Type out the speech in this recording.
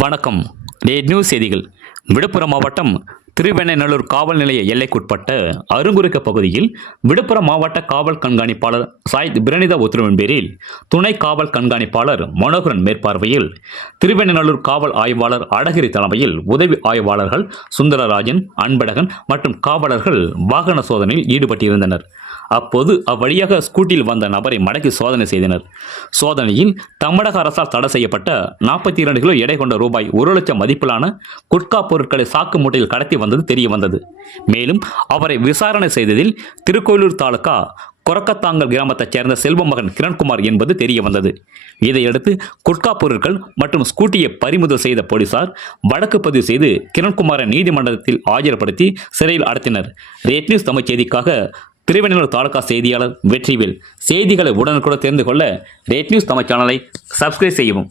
வணக்கம். Rate news செய்திகள். விழுப்புரம் மாவட்டம் திருவெண்ணநல்லூர் காவல் நிலைய எல்லைக்குட்பட்ட அருங்குறுக்க பகுதியில் விழுப்புரம் மாவட்ட காவல் கண்காணிப்பாளர் சாயித் பிரனிதா உத்தரவின் பேரில் துணை காவல் கண்காணிப்பாளர் மனோகரன் மேற்பார்வையில் திருவெண்ணநல்லூர் காவல் ஆய்வாளர் அழகிரி தலைமையில் உதவி ஆய்வாளர்கள் சுந்தரராஜன் அன்பழகன் மற்றும் காவலர்கள் வாகன சோதனையில் ஈடுபட்டிருந்தனர். அப்போது அவ்வழியாக ஸ்கூட்டியில் வந்த நபரை மடக்கி சோதனை செய்தனர். சோதனையில் தமிழக அரசால் தடை செய்யப்பட்ட நாற்பத்தி இரண்டு கிலோ எடை கொண்ட ரூபாய் ஒரு லட்சம் மதிப்பிலான குட்கா பொருட்களை சாக்கு மூட்டையில் கடத்தி வந்தது தெரிய வந்தது மேலும் அவரை விசாரணை செய்ததில் திருக்கோயிலூர் தாலுகா கொரக்கத்தாங்கல் கிராமத்தைச் சேர்ந்த செல்வமகன் கிரண்குமார் என்பது தெரிய வந்தது இதையடுத்து குட்கா பொருட்கள் மற்றும் ஸ்கூட்டியை பறிமுதல் செய்த போலீசார் வழக்கு பதிவு செய்து கிரண்குமாரை நீதிமன்றத்தில் ஆஜர்படுத்தி சிறையில் அடத்தினர். ரேட் நியூஸ் தமிழ் செய்திக்காக திருவெண்ணூர் தாலுகா செய்தியாளர் வெற்றிவேல். செய்திகளை உடனுக்குடன் தெரிந்து கொள்ள ரேட் நியூஸ் தமிழ் சேனலை சப்ஸ்கிரைப் செய்யவும்.